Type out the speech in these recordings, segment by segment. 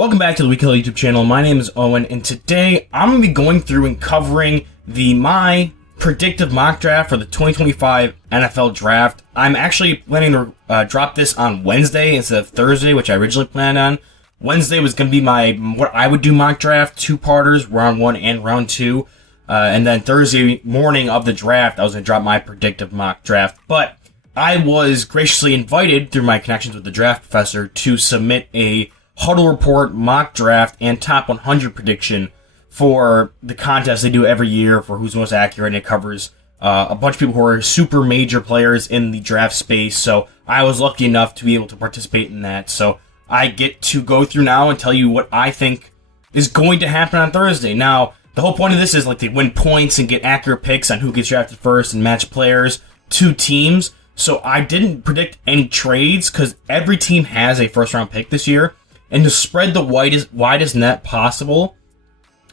Welcome back to the Weekly YouTube channel. My name is Owen, and today I'm going to be going through and covering my predictive mock draft for the 2025 NFL Draft. I'm actually planning to drop this on Wednesday instead of Thursday, which I originally planned on. Wednesday was going to be my what I would do mock draft, two-parters, round 1 and round 2. And then Thursday morning of the draft, I was going to drop my predictive mock draft. But I was graciously invited through my connections with the draft professor to submit a Huddle Report mock draft and top 100 prediction for the contest they do every year for who's most accurate, and it covers a bunch of people who are super major players in the draft space. So I was lucky enough to be able to participate in that. So I get to go through now and tell you what I think is going to happen on Thursday. Now, the whole point of this is like to win points and get accurate picks on who gets drafted first and match players to teams. So I didn't predict any trades because every team has a first round pick this year. And to spread the widest net possible,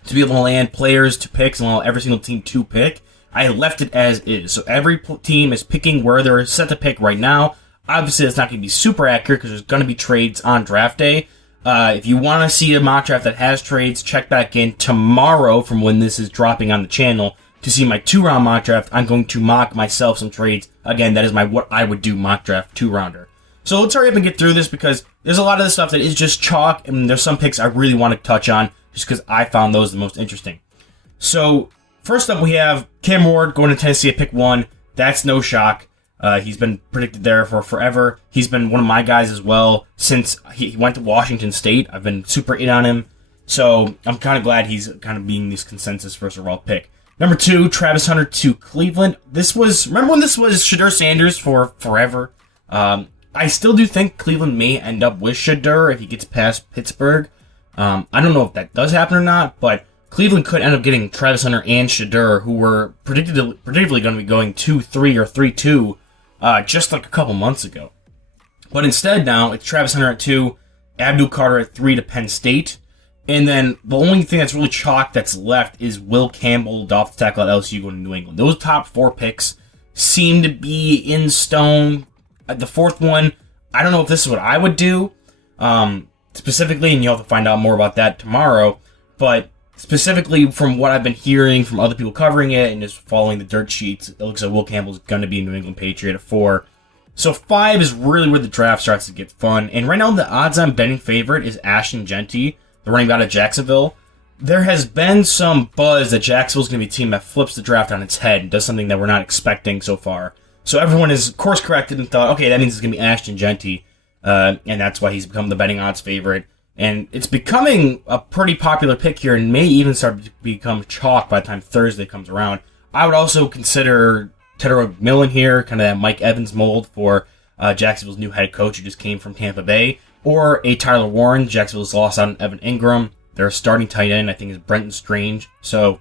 to be able to land players to picks and allow every single team to pick, I left it as is. So every team is picking where they're set to pick right now. Obviously, it's not going to be super accurate because there's going to be trades on draft day. If you want to see a mock draft that has trades, check back in tomorrow from when this is dropping on the channel to see my 2-round mock draft. I'm going to mock myself some trades. Again, that is my what I would do mock draft 2-rounder. So let's hurry up and get through this because there's a lot of this stuff that is just chalk, and there's some picks I really want to touch on just because I found those the most interesting. So first up, we have Cam Ward going to Tennessee at pick 1. That's no shock. He's been predicted there for forever. He's been one of my guys as well since he went to Washington State. I've been super in on him, so I'm kind of glad he's kind of being this consensus first overall pick. Number 2, Travis Hunter to Cleveland. Remember when this was Shedeur Sanders for forever? I still do think Cleveland may end up with Shedeur if he gets past Pittsburgh. I don't know if that does happen or not, but Cleveland could end up getting Travis Hunter and Shedeur, who were predictably going to be going 2-3 or 3-2 just like a couple months ago. But instead now, it's Travis Hunter at 2, Abdul Carter at 3 to Penn State. And then the only thing that's really chalk that's left is Will Campbell, offensive tackle at LSU, going to New England. Those top 4 picks seem to be in stone. The 4th one, I don't know if this is what I would do specifically, and you'll have to find out more about that tomorrow. But specifically from what I've been hearing from other people covering it and just following the dirt sheets, it looks like Will Campbell's going to be a New England Patriot at 4. So 5 is really where the draft starts to get fun. And right now, the odds-on betting favorite is Ashton Jeanty, the running back of Jacksonville. There has been some buzz that Jacksonville's going to be a team that flips the draft on its head and does something that we're not expecting so far. So everyone is course corrected and thought, okay, that means it's going to be Ashton Jeanty, and that's why he's become the betting odds favorite. And it's becoming a pretty popular pick here and may even start to become chalk by the time Thursday comes around. I would also consider Tedder McMillan here, kind of that Mike Evans mold for Jacksonville's new head coach who just came from Tampa Bay, or a Tyler Warren. Jacksonville's lost out on Evan Ingram. Their starting tight end, I think, is Brenton Strange. So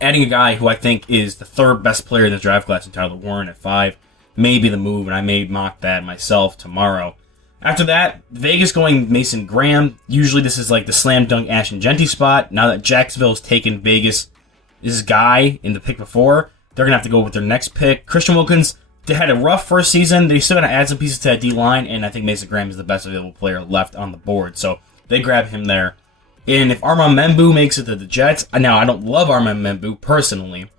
adding a guy who I think is the 3rd best player in this draft class in Tyler Warren at 5 may be the move, and I may mock that myself tomorrow. After that, Vegas going Mason Graham. Usually this is like the slam dunk Ashton Jeanty spot. Now that Jacksonville's taken Vegas' guy in the pick before, they're going to have to go with their next pick. Christian Wilkins, they had a rough first season. They still got to add some pieces to that D-line, and I think Mason Graham is the best available player left on the board. So they grab him there. And if Armand Membu makes it to the Jets, now I don't love Armand Membu personally,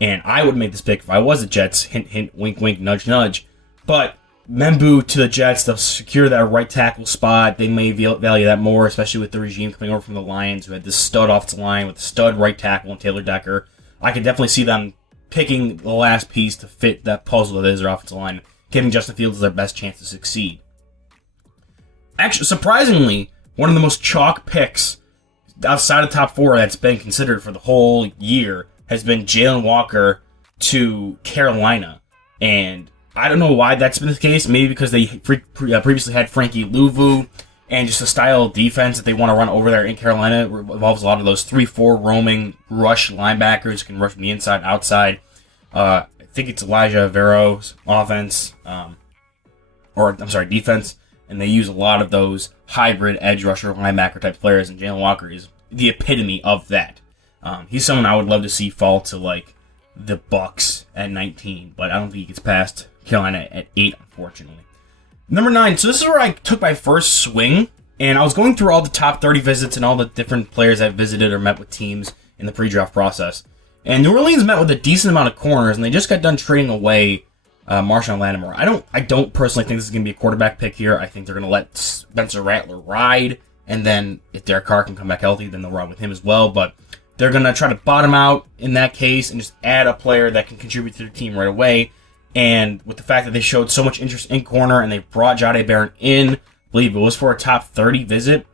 and I would make this pick if I was the Jets, hint, hint, wink, wink, nudge, nudge. But Membu to the Jets, they'll secure that right tackle spot. They may value that more, especially with the regime coming over from the Lions, who had this stud offensive line with the stud right tackle and Taylor Decker. I could definitely see them picking the last piece to fit that puzzle that is their offensive line, giving Justin Fields their best chance to succeed. Actually, surprisingly, one of the most chalk picks outside of top 4 that's been considered for the whole year has been Jalen Walker to Carolina. And I don't know why that's been the case. Maybe because they previously had Frankie Louvu, and just the style of defense that they want to run over there in Carolina involves a lot of those 3-4 roaming rush linebackers who can rush from the inside, outside. I think it's Elijah Vero's offense, defense. And they use a lot of those hybrid edge rusher linebacker type players, and Jalen Walker is the epitome of that. He's someone I would love to see fall to like the Bucks at 19, but I don't think he gets past Carolina at 8, unfortunately. Number 9, so this is where I took my first swing And I was going through all the top 30 visits and all the different players that visited or met with teams in the pre-draft process. And New Orleans met with a decent amount of corners, and they just got done trading away Marshawn Lattimore. I don't personally think this is going to be a quarterback pick here. I think they're going to let Spencer Rattler ride, and then if Derek Carr can come back healthy, then they'll ride with him as well. But they're going to try to bottom out in that case and just add a player that can contribute to the team right away. And with the fact that they showed so much interest in corner and they brought Jahdae Barron in, I believe it was for a top 30 visit,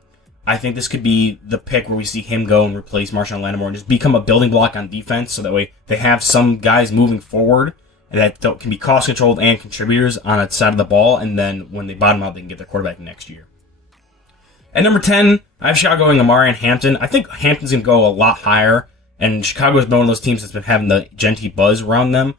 I think this could be the pick where we see him go and replace Marshawn Lattimore and just become a building block on defense, so that way they have some guys moving forward that can be cost controlled and contributors on a side of the ball, and then when they bottom out, they can get their quarterback next year. At number 10, I have Chicago going Amari and Hampton. I think Hampton's going to go a lot higher, and Chicago has been one of those teams that's been having the Genty buzz around them.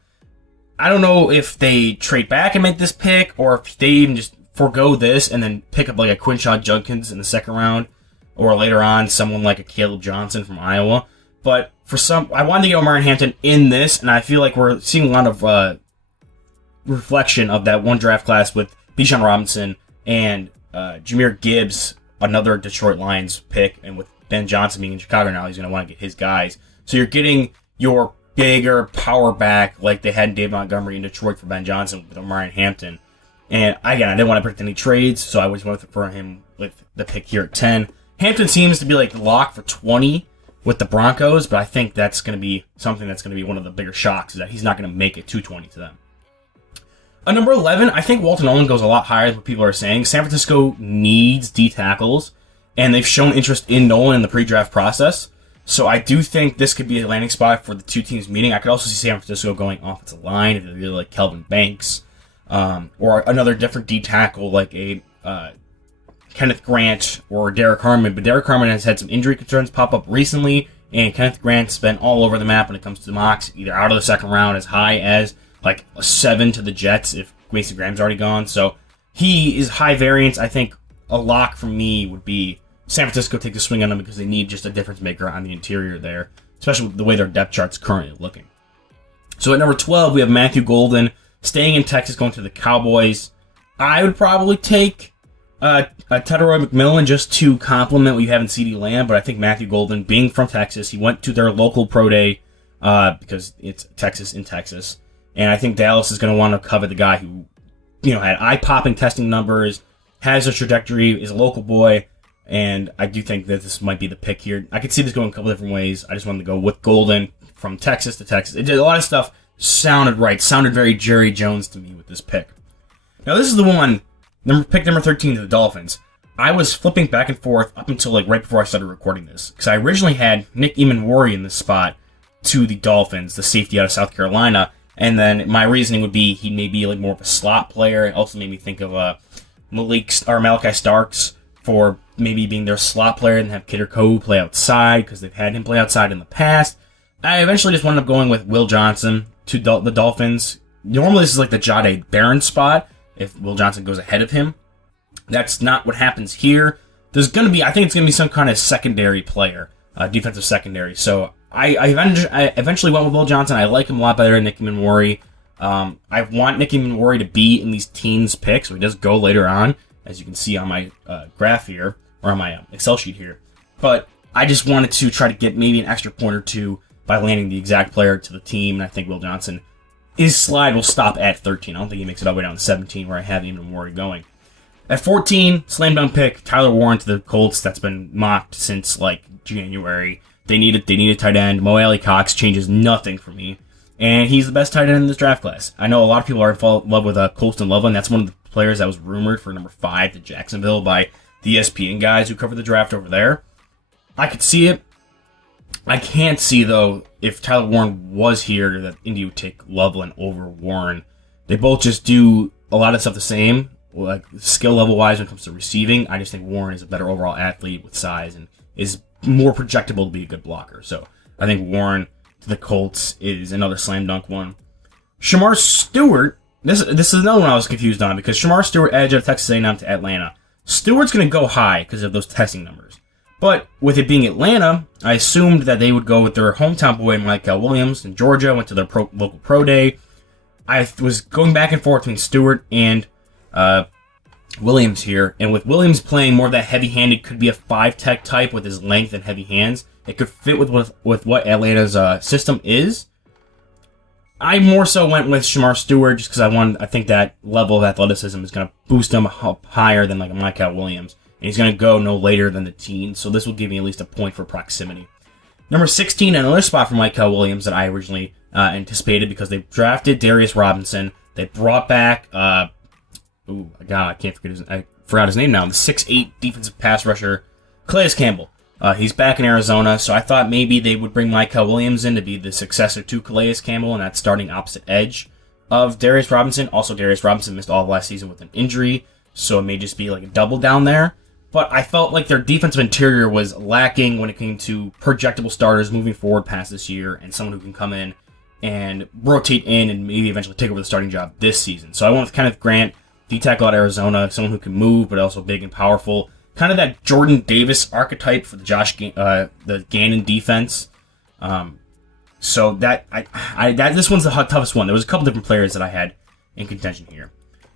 I don't know if they trade back and make this pick, or if they even just forego this and then pick up like a Quinshaw Judkins in the second round, or later on someone like a Caleb Johnson from Iowa. But I wanted to get Omar and Hampton in this, and I feel like we're seeing a lot of reflection of that one draft class with Bijan Robinson and Jahmyr Gibbs, another Detroit Lions pick, and with Ben Johnson being in Chicago now, he's going to want to get his guys. So you're getting your bigger power back like they had in Dave Montgomery in Detroit for Ben Johnson with Omar and Hampton. And again, I didn't want to predict any trades, so I was went for him with the pick here at 10. Hampton seems to be like locked for 20 with the Broncos, but I think that's going to be something that's going to be one of the bigger shocks, is that he's not going to make it to 20 to them. At number 11, I think Walton Owen goes a lot higher than what people are saying. San Francisco needs D tackles, and they've shown interest in Nolan in the pre-draft process. So I do think this could be a landing spot for the two teams meeting. I could also see San Francisco going offensive line if they really like Kelvin Banks, or another different D tackle like a Kenneth Grant or Derek Harmon. But Derek Harmon has had some injury concerns pop up recently, and Kenneth Grant's been all over the map when it comes to the mocks, either out of the second round as high as like a 7 to the Jets if Mason Graham's already gone. So he is high variance. I think a lock for me would be San Francisco take a swing on him because they need just a difference maker on the interior there, especially with the way their depth chart's currently looking. So at number 12, we have Matthew Golden staying in Texas, going to the Cowboys. I would probably take Teteroy McMillan just to complement what you have in CeeDee Lamb, but I think Matthew Golden, being from Texas, he went to their local pro day because it's Texas in Texas, and I think Dallas is going to want to cover the guy who, had eye-popping testing numbers, has a trajectory, is a local boy, and I do think that this might be the pick here. I could see this going a couple different ways. I just wanted to go with Golden from Texas to Texas. It did a lot of stuff sounded right, sounded very Jerry Jones to me with this pick. Now this is the one, pick number 13 to the Dolphins. I was flipping back and forth up until right before I started recording this, because I originally had Nick Emanwori in this spot to the Dolphins, the safety out of South Carolina, and then my reasoning would be he may be more of a slot player. It also made me think of Malachi Starks for maybe being their slot player and have Kidder Kohu play outside because they've had him play outside in the past. I eventually just wound up going with Will Johnson to the Dolphins. Normally this is like the Jahdae Barron spot if Will Johnson goes ahead of him. That's not what happens here. I think it's going to be some kind of secondary player, defensive secondary. So I eventually went with Will Johnson. I like him a lot better than Nick Emanwori. I want Nick Emanwori to be in these teens picks, so he does go later on, as you can see on my graph here, or on my Excel sheet here. But I just wanted to try to get maybe an extra point or two by landing the exact player to the team, and I think Will Johnson, his slide will stop at 13. I don't think he makes it all the way down to 17, where I have Emanwori going. At 14, slam dunk pick, Tyler Warren to the Colts. That's been mocked since January. They need a tight end. Mo Alley Cox changes nothing for me, and he's the best tight end in this draft class. I know a lot of people are in love with Colston Loveland. That's one of the players that was rumored for number 5 to Jacksonville by the ESPN guys who cover the draft over there. I could see it. I can't see, though, if Tyler Warren was here, that Indy would take Loveland over Warren. They both just do a lot of stuff the same, skill level-wise when it comes to receiving. I just think Warren is a better overall athlete with size and is more projectable to be a good blocker. So I think Warren to the Colts is another slam dunk one. Shamar Stewart, this is another one I was confused on, because Shamar Stewart, edge of Texas A&M to Atlanta. Stewart's going to go high because of those testing numbers. But with it being Atlanta, I assumed that they would go with their hometown boy, Michael Williams, in Georgia, went to their local pro day. I was going back and forth between Stewart and Williams here, and with Williams playing more of that heavy-handed, could be a 5-tech type with his length and heavy hands. It could fit with what Atlanta's system is. I more so went with Shamar Stewart just because I think that level of athleticism is going to boost him up higher than like a Michael Williams, and he's going to go no later than the teens, so this will give me at least a point for proximity. Number 16, another spot for Michael Williams that I originally anticipated because they drafted Darius Robinson. They brought back, I forgot his name now, the 6'8" defensive pass rusher, Calais Campbell. He's back in Arizona, so I thought maybe they would bring Michael Williams in to be the successor to Calais Campbell and that starting opposite edge of Darius Robinson. Also, Darius Robinson missed all of last season with an injury, so it may just be like a double down there. But I felt like their defensive interior was lacking when it came to projectable starters moving forward past this year and someone who can come in and rotate in and maybe eventually take over the starting job this season. So I went with Kenneth Grant, D-tackle out of Arizona, someone who can move but also big and powerful. Kind of that Jordan Davis archetype for the Gannon defense. So this one's the toughest one. There was a couple different players that I had in contention here.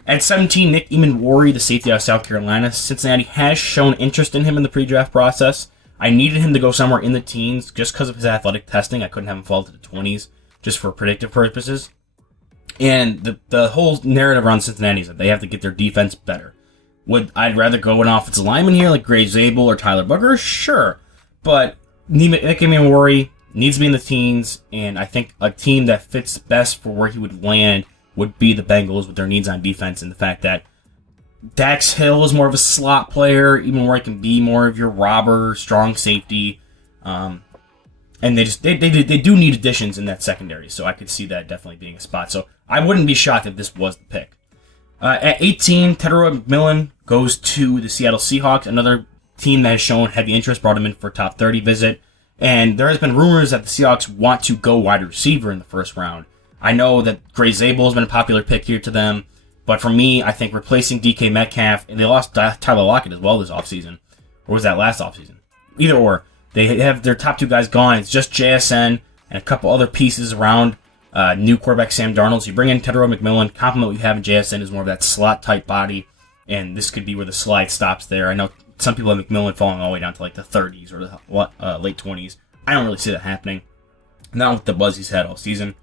At 17, Nick Eamon-Wari, the safety out of South Carolina. Cincinnati has shown interest in him in the pre-draft process. I needed him to go somewhere in the teens just because of his athletic testing. I couldn't have him fall to the 20s just for predictive purposes. And the whole narrative around Cincinnati is that they have to get their defense better. I'd rather go an offensive lineman here like Gray Zabel or Tyler Bugger? Sure. But Nick Eamon-Wari needs to be in the teens, and I think a team that fits best for where he would land would be the Bengals with their needs on defense and the fact that Dax Hill is more of a slot player, even where he can be more of your robber, strong safety. And they do need additions in that secondary, so I could see that definitely being a spot. So I wouldn't be shocked if this was the pick. At 18, Tedroy McMillan goes to the Seattle Seahawks, another team that has shown heavy interest, brought him in for a top 30 visit. And there has been rumors that the Seahawks want to go wide receiver in the first round. I know that Gray Zabel has been a popular pick here to them, but for me, I think replacing DK Metcalf, and they lost Tyler Lockett as well this offseason. Or was that last offseason? Either or. They have their top two guys gone. It's just JSN and a couple other pieces around new quarterback Sam Darnold. So you bring in Tedroy McMillan, complement what you have in JSN is more of that slot-type body, and this could be where the slide stops there. I know some people have McMillan falling all the way down to like the 30s or the late 20s. I don't really see that happening. Not with the buzz he's had all season.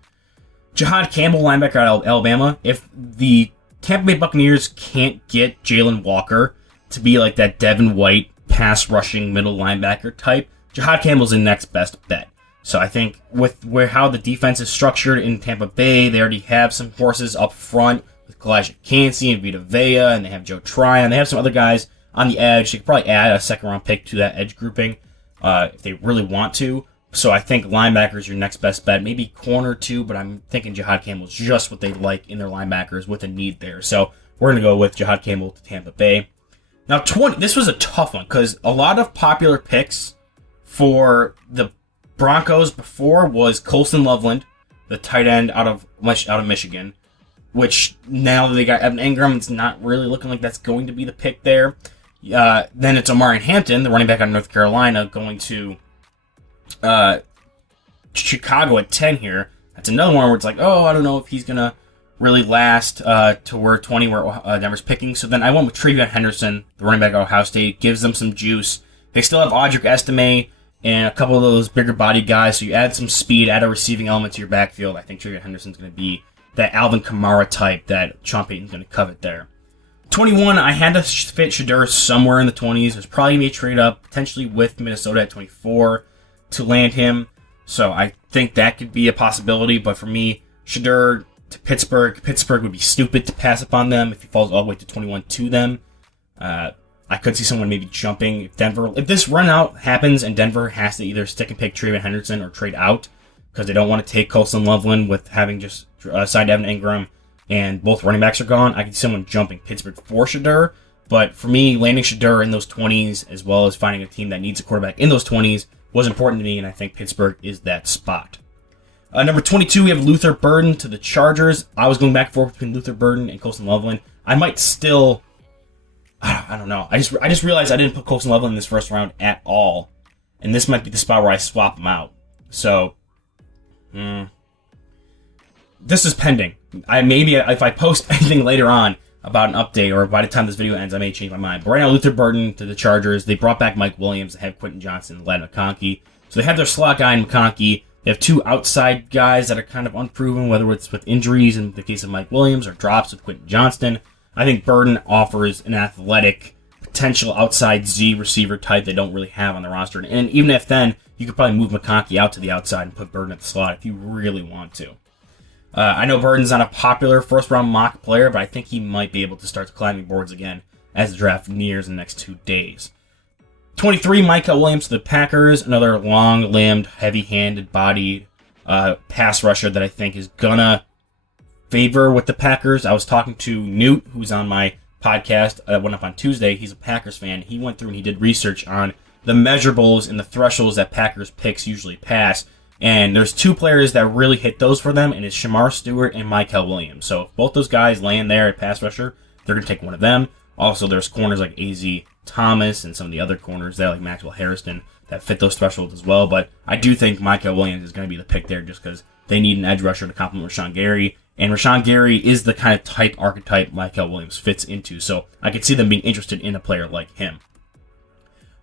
Jahad Campbell, linebacker out of Alabama. If the Tampa Bay Buccaneers can't get Jalen Walker to be like that Devin White pass-rushing middle linebacker type, Jahad Campbell's the next best bet. So I think with how the defense is structured in Tampa Bay, they already have some horses up front with Kalijah Kancey and Vita Vea, and they have Joe Tryon. They have some other guys on the edge. They could probably add a second-round pick to that edge grouping if they really want to. So I think linebacker is your next best bet. Maybe corner too, but I'm thinking Jahad Campbell is just what they like in their linebackers with a need there. So we're going to go with Jahad Campbell to Tampa Bay. Now, 20. This was a tough one because a lot of popular picks for the Broncos before was Colston Loveland, the tight end out of Michigan, which now that they got Evan Ingram, it's not really looking like that's going to be the pick there. Then it's Omarion Hampton, the running back out of North Carolina, going to Chicago at 10 here. That's another one where it's like, I don't know if he's going to really last to where 20 where Denver's picking. So then I went with Trevion Henderson, the running back out of Ohio State, gives them some juice. They still have Audric Estime and a couple of those bigger body guys, so you add some speed, add a receiving element to your backfield. I think Trevion Henderson's going to be that Alvin Kamara type that Sean Payton's going to covet there. 21, I had to fit Shedeur somewhere in the 20s. There's probably going to be a trade up, potentially with Minnesota at 24 to land him. So I think that could be a possibility, but for me, Shedeur to Pittsburgh would be stupid to pass upon them if he falls all the way to 21 to them. I could see someone maybe jumping if this run out happens and Denver has to either stick and pick Trevion Henderson or trade out because they don't want to take Colston Loveland with having just signed Evan Ingram and both running backs are gone. I could see someone jumping Pittsburgh for Shedeur, but for me, landing Shedeur in those 20s as well as finding a team that needs a quarterback in those 20s was important to me, and I think Pittsburgh is that spot. Number 22, we have Luther Burden to the Chargers. I was going back and forth between Luther Burden and Colston Loveland. I might still... I don't know. I just realized I didn't put Colston Loveland in this first round at all. And this might be the spot where I swap them out. So, this is pending. Maybe if I post anything later on, about an update, or by the time this video ends, I may change my mind. But right now, Luther Burden to the Chargers. They brought back Mike Williams. They have Quentin Johnson and Ladd McConkey. So they have their slot guy in McConkey. They have two outside guys that are kind of unproven, whether it's with injuries in the case of Mike Williams or drops with Quentin Johnston. I think Burden offers an athletic, potential outside Z receiver type they don't really have on the roster. And even if then, you could probably move McConkey out to the outside and put Burden at the slot if you really want to. I know Burden's not a popular first-round mock player, but I think he might be able to start climbing boards again as the draft nears in the next 2 days. 23, Micah Williams to the Packers, another long-limbed, heavy-handed bodied pass rusher that I think is gonna favor with the Packers. I was talking to Newt, who's on my podcast that went up on Tuesday. He's a Packers fan. He went through and he did research on the measurables and the thresholds that Packers picks usually pass. And there's 2 players that really hit those for them, and it's Shamar Stewart and Micah Williams. So if both those guys land there at pass rusher, they're going to take one of them. Also, there's corners like A.Z. Thomas and some of the other corners there, like Maxwell Harrison, that fit those thresholds as well. But I do think Micah Williams is going to be the pick there just because they need an edge rusher to complement Rashawn Gary. And Rashawn Gary is the kind of archetype Micah Williams fits into. So I could see them being interested in a player like him.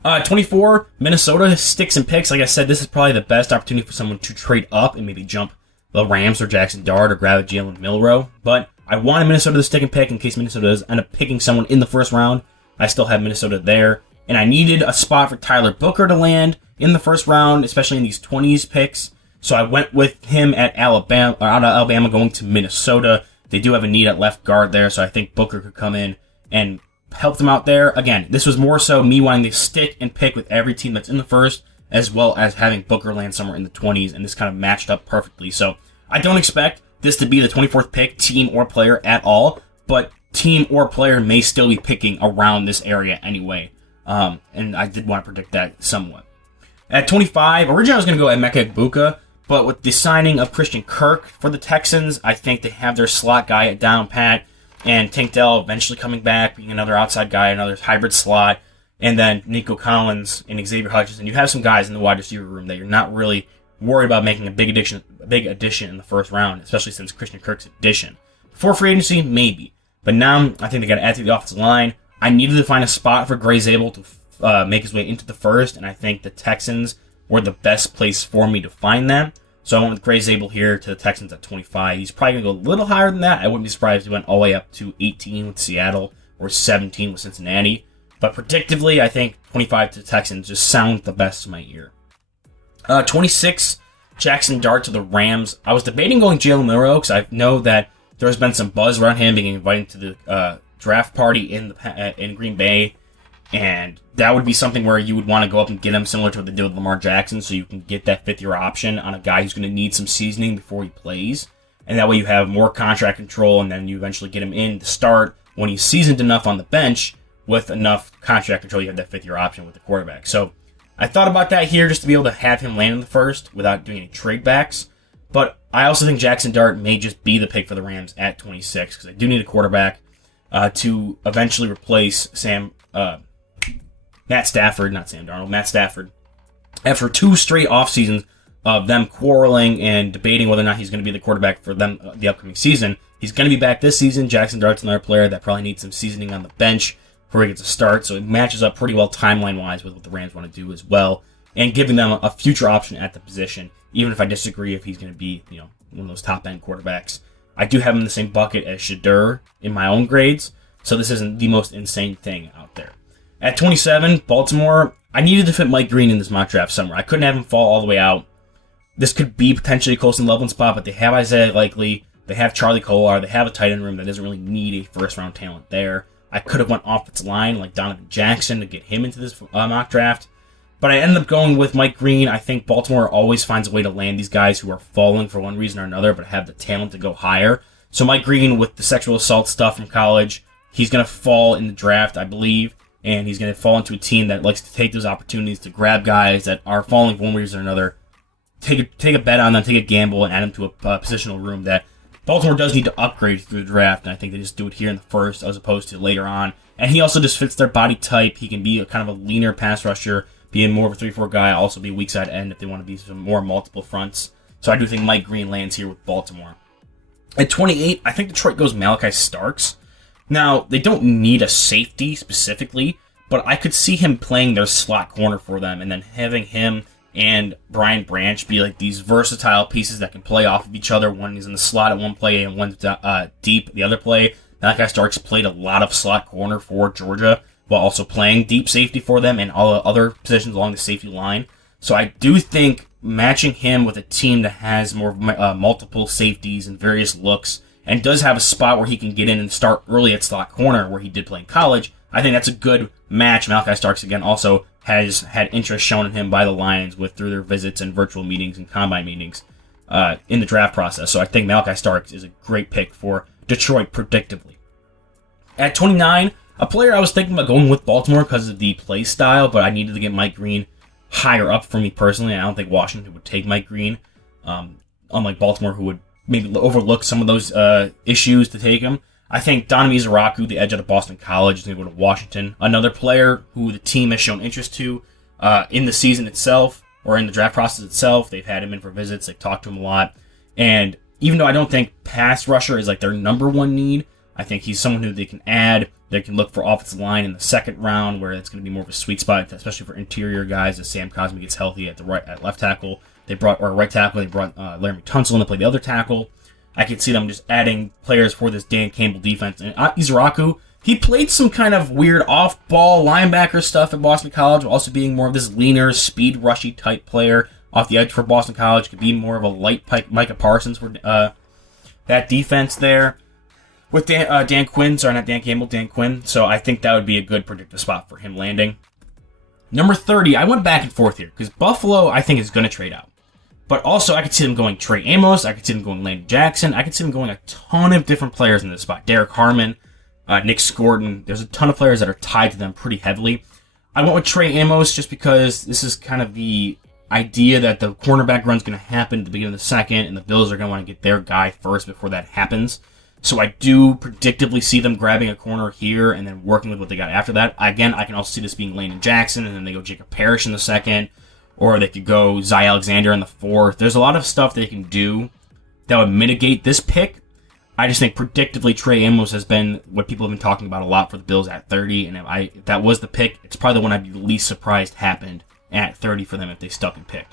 24, Minnesota sticks and picks. Like I said, this is probably the best opportunity for someone to trade up and maybe jump the Rams or Jackson Dart or grab a Jalen Milroe. But I wanted Minnesota to stick and pick in case Minnesota does end up picking someone in the first round. I still have Minnesota there. And I needed a spot for Tyler Booker to land in the first round, especially in these 20s picks. So I went with him at Alabama, or out of Alabama going to Minnesota. They do have a need at left guard there, so I think Booker could come in and help them out there. Again, this was more so me wanting to stick and pick with every team that's in the first, as well as having Booker land somewhere in the 20s, and this kind of matched up perfectly. So I don't expect this to be the 24th pick, team or player at all, but team or player may still be picking around this area anyway. And I did want to predict that somewhat. At 25, originally I was going to go at Emeka Egbuka, but with the signing of Christian Kirk for the Texans, I think they have their slot guy at down pat, and Tank Dell eventually coming back, being another outside guy, another hybrid slot, and then Nico Collins and Xavier Hutchinson. You have some guys in the wide receiver room that you're not really worried about making a big addition in the first round, especially since Christian Kirk's addition. Before free agency, maybe. But now, I think they got to add to the offensive line. I needed to find a spot for Gray Zabel to make his way into the first, and I think the Texans were the best place for me to find them. So I went with Gray Zabel here to the Texans at 25. He's probably going to go a little higher than that. I wouldn't be surprised if he went all the way up to 18 with Seattle or 17 with Cincinnati. But predictively, I think 25 to the Texans just sound the best to my ear. 26, Jackson Dart to the Rams. I was debating going Jalen Milroe because I know that there's been some buzz around him being invited to the draft party in Green Bay. And that would be something where you would want to go up and get him similar to what they did with Lamar Jackson, so you can get that fifth-year option on a guy who's going to need some seasoning before he plays. And that way you have more contract control, and then you eventually get him in to start when he's seasoned enough on the bench with enough contract control. You have that fifth-year option with the quarterback. So I thought about that here just to be able to have him land in the first without doing any trade backs. But I also think Jackson Dart may just be the pick for the Rams at 26 because I do need a quarterback to eventually replace Matt Stafford, not Sam Darnold, Matt Stafford. After 2 straight off seasons of them quarreling and debating whether or not he's going to be the quarterback for them the upcoming season, he's going to be back this season. Jackson Dart's another player that probably needs some seasoning on the bench before he gets a start, so it matches up pretty well timeline-wise with what the Rams want to do as well, and giving them a future option at the position, even if I disagree if he's going to be, one of those top-end quarterbacks. I do have him in the same bucket as Shadur in my own grades, so this isn't the most insane thing out there. At 27, Baltimore, I needed to fit Mike Green in this mock draft somewhere. I couldn't have him fall all the way out. This could be potentially a Colson Loveland spot, but they have Isaiah Likely, they have Charlie Kolar, they have a tight end room that doesn't really need a first-round talent there. I could have went offensive line like Donovan Jackson to get him into this mock draft, but I ended up going with Mike Green. I think Baltimore always finds a way to land these guys who are falling for one reason or another, but have the talent to go higher. So Mike Green, with the sexual assault stuff from college, he's going to fall in the draft, I believe, and he's going to fall into a team that likes to take those opportunities to grab guys that are falling for one reason or another, take a bet on them, take a gamble, and add them to a positional room that Baltimore does need to upgrade through the draft, and I think they just do it here in the first as opposed to later on. And he also just fits their body type. He can be a kind of a leaner pass rusher, being more of a 3-4 guy, also be a weak side end if they want to be some more multiple fronts. So I do think Mike Green lands here with Baltimore. At 28, I think Detroit goes Malachi Starks. Now, they don't need a safety specifically, but I could see him playing their slot corner for them and then having him and Brian Branch be like these versatile pieces that can play off of each other. One is in the slot at one play and one's deep the other play. Malachi Starks played a lot of slot corner for Georgia while also playing deep safety for them and all the other positions along the safety line. So I do think matching him with a team that has more multiple safeties and various looks and does have a spot where he can get in and start early at slot corner where he did play in college, I think that's a good match. Malachi Starks, again, also has had interest shown in him by the Lions through their visits and virtual meetings and combine meetings in the draft process. So I think Malachi Starks is a great pick for Detroit predictively. At 29, a player I was thinking about going with Baltimore because of the play style, but I needed to get Mike Green higher up for me personally. I don't think Washington would take Mike Green, unlike Baltimore, who would maybe overlook some of those issues to take him. I think Donovan Izaraku, the edge out of Boston College, is going to go to Washington. Another player who the team has shown interest to in the season itself or in the draft process itself. They've had him in for visits. They've talked to him a lot. And even though I don't think pass rusher is like their number one need, I think he's someone who they can add. They can look for offensive line in the second round, where it's going to be more of a sweet spot, especially for interior guys as Sam Cosmi gets healthy at left tackle. Right tackle. They brought Laramie Tunsil in to play the other tackle. I could see them just adding players for this Dan Campbell defense. And Izaraku, he played some kind of weird off-ball linebacker stuff at Boston College, also being more of this leaner, speed rushy type player off the edge for Boston College. Could be more of a light Micah Parsons for that defense there. With Dan Quinn, sorry, not Dan Campbell, Dan Quinn. So I think that would be a good predictive spot for him landing. Number 30, I went back and forth here because Buffalo, I think, is going to trade out. But also, I could see them going Trey Amos. I could see them going Landon Jackson. I could see them going a ton of different players in this spot. Derek Harmon, Nick Scorton. There's a ton of players that are tied to them pretty heavily. I went with Trey Amos just because this is kind of the idea that the cornerback run's going to happen at the beginning of the second, and the Bills are going to want to get their guy first before that happens. So I do predictably see them grabbing a corner here and then working with what they got after that. Again, I can also see this being Landon Jackson, and then they go Jacob Parrish in the second. Or they could go Zy Alexander in the fourth. There's a lot of stuff they can do that would mitigate this pick. I just think predictably Trey Amos has been what people have been talking about a lot for the Bills at 30. And if that was the pick, it's probably the one I'd be least surprised happened at 30 for them if they stuck and picked.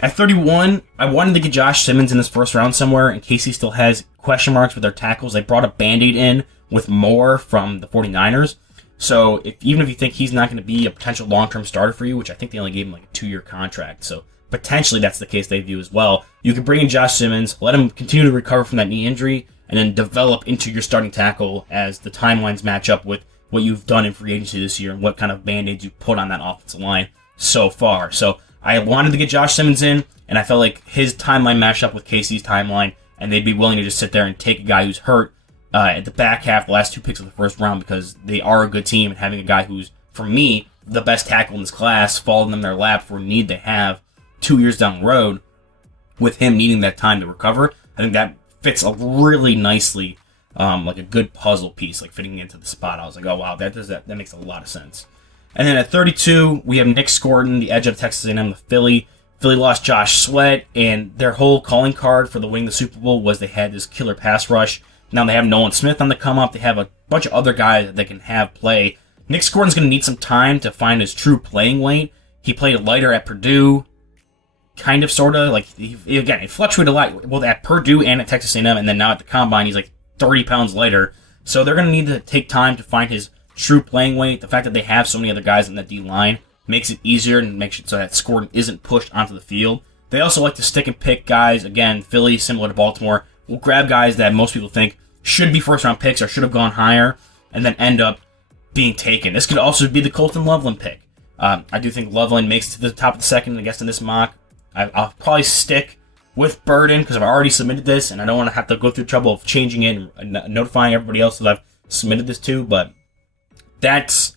At 31, I wanted to get Josh Simmons in this first round somewhere in case he still has question marks with their tackles. They brought a Band-Aid in with Moore from the 49ers. So even if you think he's not going to be a potential long-term starter for you, which I think they only gave him like a 2-year contract, so potentially that's the case they view as well, you can bring in Josh Simmons, let him continue to recover from that knee injury, and then develop into your starting tackle as the timelines match up with what you've done in free agency this year and what kind of Band-Aids you put on that offensive line so far. So I wanted to get Josh Simmons in, and I felt like his timeline matched up with Casey's timeline, and they'd be willing to just sit there and take a guy who's hurt at the back half, the last 2 picks of the first round, because they are a good team, and having a guy who's, for me, the best tackle in this class fall in their lap for a need they have 2 years down the road, with him needing that time to recover, I think that fits really nicely, like a good puzzle piece, like fitting into the spot. I was like, oh wow, that makes a lot of sense. And then at 32, we have Nick Scorton, the edge of Texas A&M, the Philly. Philly lost Josh Sweat, and their whole calling card for the winning the Super Bowl was they had this killer pass rush. Now they have Nolan Smith on the come up. They have a bunch of other guys that they can have play. Nick Scorton's going to need some time to find his true playing weight. He played lighter at Purdue, kind of, sort of. Like, he fluctuated a lot, both at Purdue and at Texas A&M, and then now at the Combine, he's like 30 pounds lighter. So they're going to need to take time to find his true playing weight. The fact that they have so many other guys in that D-line makes it easier and makes it so that Scorton isn't pushed onto the field. They also like to stick and pick guys. Again, Philly, similar to Baltimore, will grab guys that most people think should be first-round picks or should have gone higher and then end up being taken. This could also be the Colton Loveland pick. I do think Loveland makes it to the top of the second, I guess, in this mock. I'll probably stick with Burden because I've already submitted this, and I don't want to have to go through trouble of changing it and notifying everybody else that I've submitted this to, but that's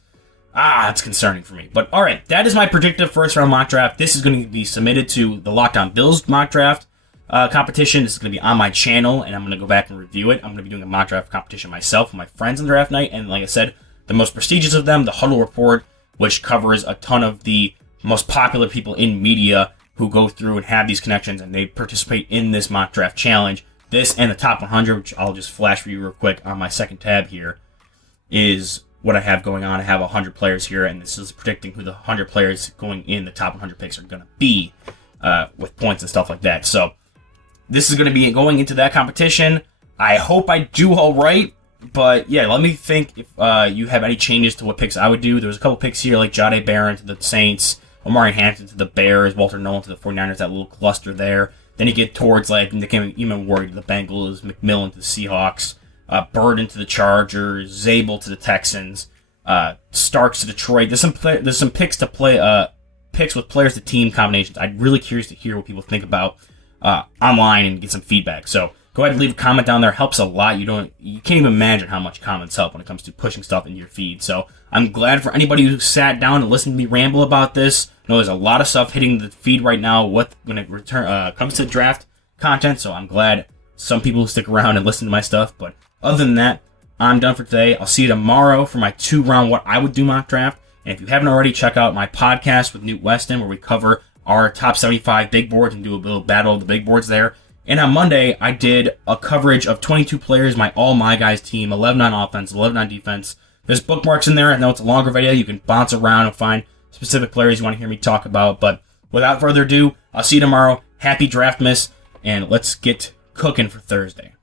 concerning for me. But all right, that is my predictive first-round mock draft. This is going to be submitted to the Locked On Bills mock draft competition. This is going to be on my channel, and I'm going to go back and review it. I'm going to be doing a mock draft competition myself with my friends on draft night, and like I said, the most prestigious of them, the Huddle Report, which covers a ton of the most popular people in media who go through and have these connections, and they participate in this mock draft challenge. This and the top 100, which I'll just flash for you real quick on my second tab here. is what I have going on. I have 100 players here, and this is predicting who the 100 players going in the top 100 picks are going to be with points and stuff like that. So this is going to be going into that competition. I hope I do all right, but yeah, let me think if you have any changes to what picks I would do. There was a couple picks here, like Jahdae Barron to the Saints, Omari Hampton to the Bears, Walter Nolan to the 49ers, that little cluster there. Then you get towards like Nick Emmanwori to the Bengals, McMillan to the Seahawks, Burden to the Chargers, Zabel to the Texans, Starks to Detroit. There's some picks to play, picks with players to team combinations. I'm really curious to hear what people think about online and get some feedback. So go ahead and leave a comment down there. It helps a lot. You can't even imagine how much comments help when it comes to pushing stuff into your feed. So I'm glad for anybody who sat down and listened to me ramble about this. I know there's a lot of stuff hitting the feed right now when it comes to draft content. So I'm glad some people stick around and listen to my stuff. But other than that, I'm done for today. I'll see you tomorrow for my 2-round what I would do mock draft. And if you haven't already, check out my podcast with Newt Weston, where we cover our top 75 big boards and do a little battle of the big boards there. And on Monday, I did a coverage of 22 players, all my guys team, 11 on offense, 11 on defense. There's bookmarks in there. I know it's a longer video. You can bounce around and find specific players you want to hear me talk about. But without further ado, I'll see you tomorrow. Happy Draftmas, and let's get cooking for Thursday.